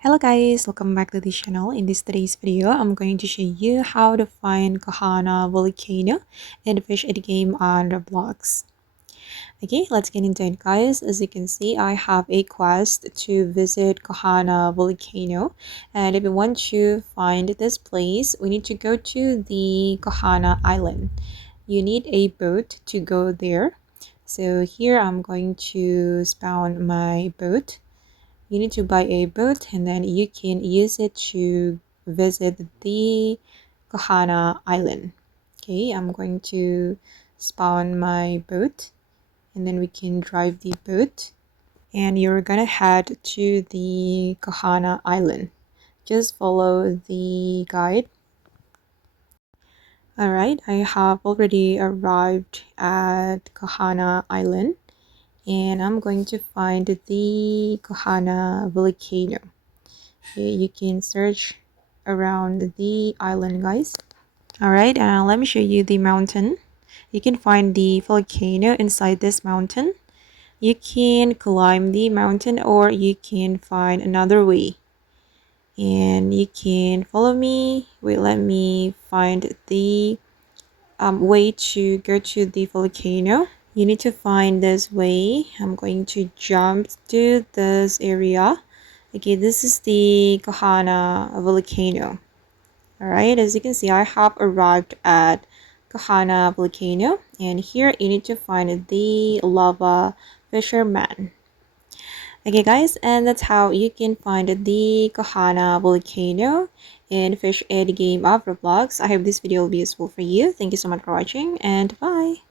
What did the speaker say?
Hello guys, welcome back to the channel. In today's video, I'm going to show you how to find Kohana Volcano and fish it game on Roblox. Okay, let's get into it guys. As you can see, I have a quest to visit Kohana Volcano, and if you want to find this place, we need to go to the Kohana Island. You need a boat to go there. So here I'm going to spawn my boat. You need to buy a boat and then you can use it to visit the Kohana Island. Okay, I'm going to spawn my boat and then we can drive the boat and you're gonna head to the Kohana Island. Just follow the guide. Alright, I have already arrived at Kohana Island and I'm going to find the Kohana Volcano. Okay, you can search around the island guys. Alright, let me show you the mountain. You can find the volcano inside this mountain. You can climb the mountain or you can find another way. And you can follow me. Wait, let me find the way to go to the volcano. You need to find this way. I'm going to jump to this area. Okay, this is the Kohana Volcano. Alright, as you can see, I have arrived at Kohana Volcano, and here you need to find the Lava Fisherman. Okay guys, and that's how you can find the Kohana Volcano in Fish Ed game of Roblox. I hope this video will be useful for you. Thank you so much for watching, and bye!